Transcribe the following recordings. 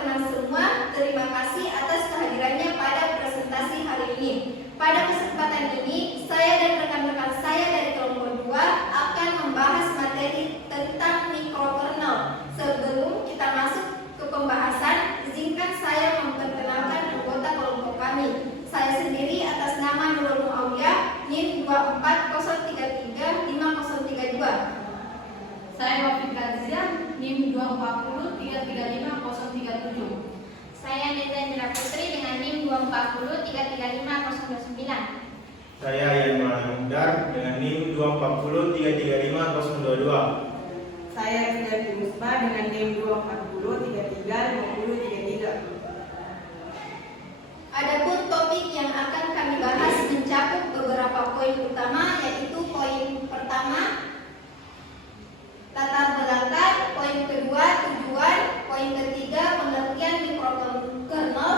kenal semua, terima kasih atas kehadirannya pada presentasi hari ini. Pada kesempatan ini, saya dan rekan-rekan saya dari kelompok 2 akan membahas materi tentang mikrokernel. Sebelum kita masuk ke pembahasan, izinkan saya memperkenalkan anggota kelompok kami. Saya sendiri atas nama Nurul Muawiyah, NIM 240335032. Saya Wafid Gazian, NIM 240335037. Saya Neza Mira Putri dengan NIM 240335029. Saya Yan Malamudar dengan NIM 240335022. Saya Rizky Musbah dengan NIM 240335033. Adapun topik yang akan kami bahas mencakup beberapa poin utama, yaitu poin pertama latar belakang, poin kedua tujuan, poin ketiga pengertian mikrokernel,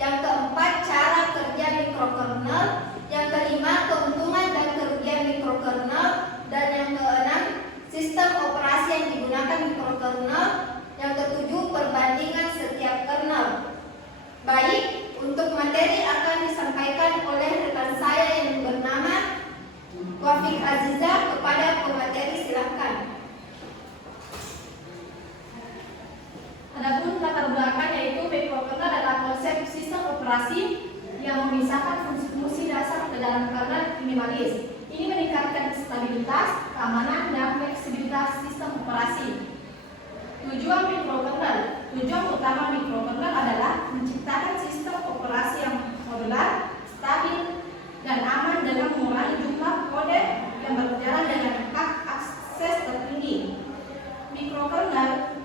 yang keempat cara kerja mikrokernel, yang kelima keuntungan dan kerugian mikrokernel, dan yang keenam sistem operasi yang digunakan mikrokernel, yang ketujuh perbandingan setiap kernel. Baik, untuk materi akan disampaikan oleh rekan saya yang bernama Wafik Aziza. Kepada pemateri silakan. Adapun latar belakang yaitu mikrokernel adalah konsep sistem operasi yang memisahkan fungsi-fungsi dasar ke dalam kernel minimalis. Ini meningkatkan stabilitas, keamanan, dan fleksibilitas sistem operasi. Tujuan mikrokernel. Tujuan utama mikrokernel adalah menciptakan sistem operasi yang modular, stabil, dan aman dengan mengurangi jumlah kode yang berjalan dengan hak akses tertinggi. Mikrokernel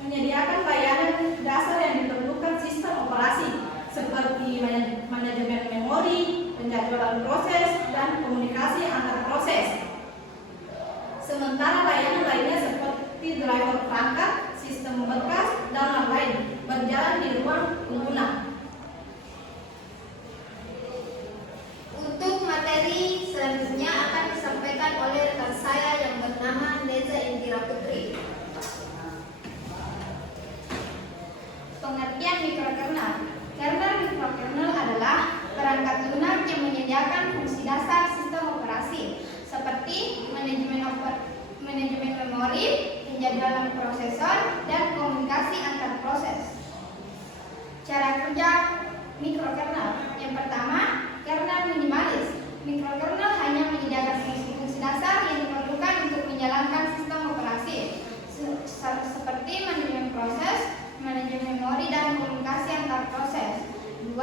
menyediakan layanan dasar yang diperlukan sistem operasi seperti manajemen memori, penjadwalan proses, dan komunikasi antar proses. Sementara layanan lainnya seperti driver perangkat, sistem berkas, dan lain-lain berjalan di ruang pengguna. Untuk materi selanjutnya akan disampaikan oleh rekan saya yang bernama Neza Indira Putri. Pengertian mikrokernel. Kernel mikrokernel adalah perangkat lunak yang menyediakan fungsi dasar sistem operasi seperti manajemen memori, penjadwalan prosesor, dan komunikasi antar proses. Cara kerja mikrokernel. Yang pertama, kernel minimalis. Mikrokernel hanya menyediakan fungsi-fungsi dasar yang diperlukan untuk menjalankan sistem operasi seperti manajemen proses, manajemen memori, dan komunikasi antar proses. 2.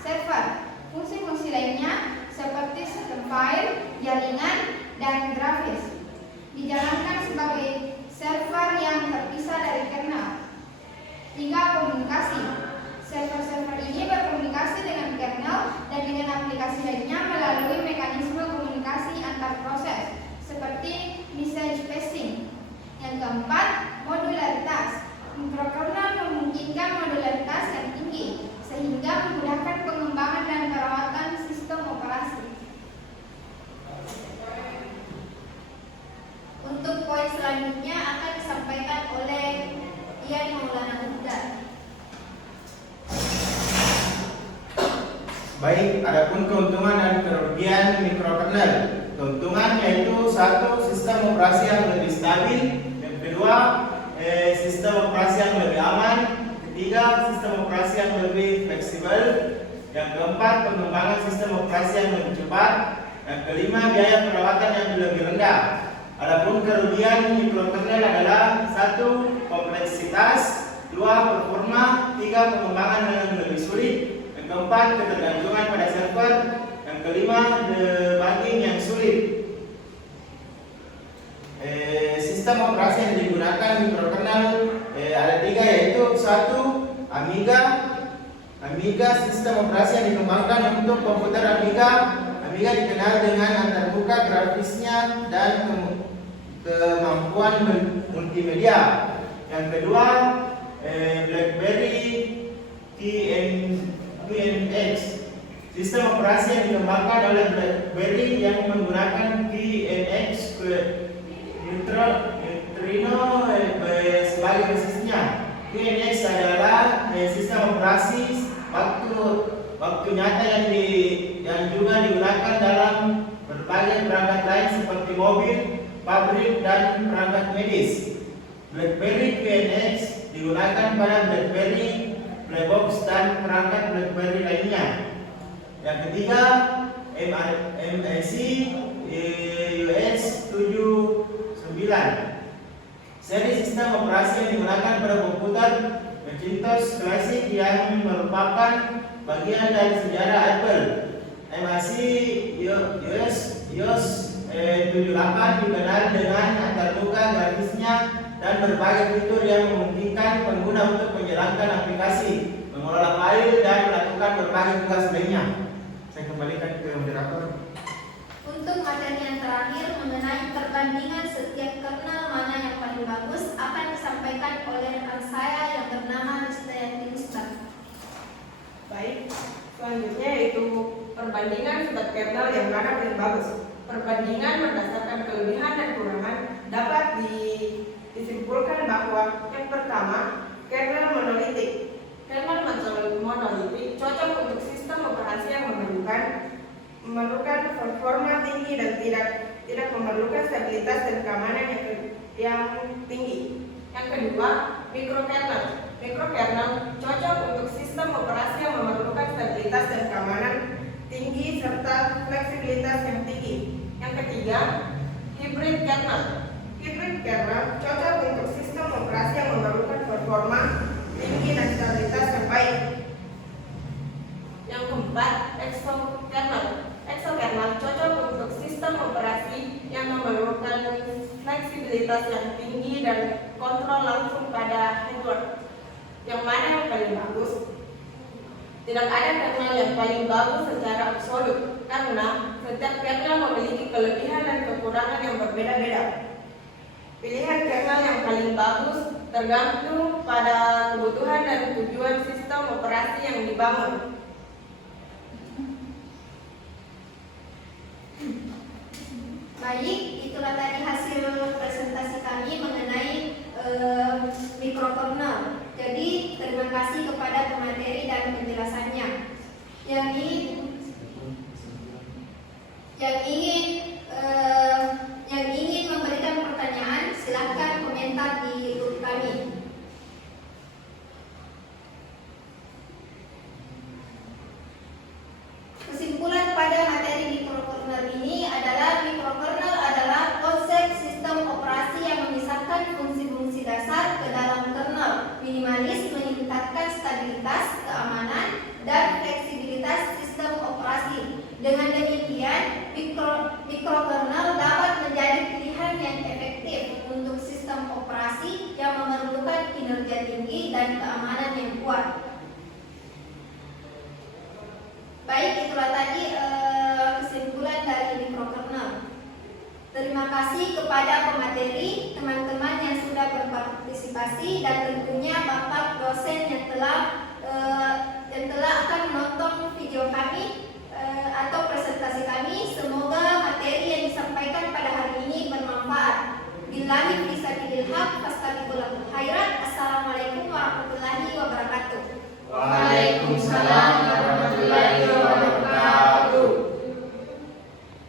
Server. Fungsi-fungsi lainnya seperti sistem file, jaringan, dan grafis dijalankan sebagai server yang terpisah dari kernel. 3. Komunikasi. Server-server ini berkomunikasi dengan kernel dan dengan aplikasi lainnya melalui mekanisme komunikasi antar proses seperti message passing. Yang keempat, modularitas. Mikrokernel memungkinkan modularitas yang tinggi sehingga memudahkan pengembangan dan perawatan sistem operasi. Untuk poin selanjutnya akan disampaikan oleh Ian Maulana Huda. Baik, adapun keuntungan dan kerugian mikrokernel. Keuntungan yaitu satu, sistem operasi yang lebih stabil. Yang kedua, sistem operasi yang lebih aman. Ketiga, sistem operasi yang lebih fleksibel. Yang keempat, pengembangan sistem operasi yang lebih cepat. Yang kelima, biaya perawatan yang lebih rendah. Adapun kerugian mikrokernel adalah satu, kompleksitas. Dua, performa. Tiga, pengembangan yang lebih sulit. Yang keempat, ketergantungan pada server. Yang kelima, debugging yang sulit. Sistem operasi yang digunakan mikrokernel ada tiga, yaitu satu, Amiga. Amiga sistem operasi yang dikembangkan untuk komputer Amiga. Amiga dikenal dengan antarmuka grafisnya dan kemampuan multimedia. Yang kedua, BlackBerry QNX, sistem operasi yang dikembangkan oleh BlackBerry yang menggunakan QNX Neutrino sebagai basisnya. QNX adalah sistem operasi waktu nyata yang juga digunakan dalam berbagai perangkat lain seperti mobil, pabrik, dan perangkat medis. BlackBerry QNX digunakan pada BlackBerry, Playbox, dan perangkat BlackBerry lainnya. Yang ketiga, MAC US 79. Seri sistem operasi yang digunakan pada komputer Macintosh klasik yang merupakan bagian dari sejarah Apple. MAC US 78 dikenal dengan antarmuka grafisnya dan berbagai fitur yang memungkinkan pengguna untuk menjalankan aplikasi, mengelola file, dan melakukan berbagai tugas lainnya. Saya kembalikan ke moderator. Untuk materi yang terakhir mengenai perbandingan setiap kernel mana yang paling bagus akan disampaikan oleh rekan saya yang bernama Ristayanti Ustaz. Baik, selanjutnya yaitu perbandingan setiap kernel yang mana paling bagus. Perbandingan berdasarkan kelebihan dan kekurangan dapat disimpulkan bahwa yang pertama, kernel monolitik. Kernel monolitik cocok untuk sistem operasi yang memerlukan performa tinggi dan tidak memerlukan stabilitas dan keamanan yang tinggi. Yang kedua, mikrokernel. Mikrokernel cocok untuk sistem operasi yang memerlukan stabilitas dan keamanan tinggi serta fleksibilitas yang tinggi. Yang ketiga, hybrid kernel. Hybrid kernel cocok untuk sistem operasi yang memerlukan performa tinggi dan stabilitas yang baik. Yang keempat, exokernel. Exokernel cocok untuk sistem operasi yang memerlukan fleksibilitas yang tinggi dan kontrol langsung pada hardware. Yang mana yang paling bagus? Tidak ada kernel yang paling bagus secara absolut, karena setiap kernel memiliki kelebihan dan kekurangan yang berbeda-beda. Pilihan kernel yang paling bagus tergantung pada kebutuhan dan tujuan sistem operasi yang dibangun. Baik, itulah tadi hasil presentasi kami mengenai mikrokernel. Jadi terima kasih kepada pemateri dan penjelasannya. Yang ingin memberikan pertanyaan, silahkan komentar di grup kami. Kesimpulan pada materi mikrokernel ini adalah mikrokernel adalah konsep sistem operasi yang memisahkan fungsi-fungsi dasar ke dalam kernel, minimalis, meningkatkan stabilitas, keamanan, dan fleksibilitas sistem operasi. Dengan demikian, mikrokernel dapat menjadi pilihan yang efektif untuk sistem operasi yang memerlukan kinerja tinggi dan keamanan yang kuat. Baik, itulah tadi kesimpulan dari mikrokernel. Terima kasih kepada pemateri, teman-teman yang sudah berpartisipasi, dan tentunya Bapak dosen yang telah akan menonton video kami.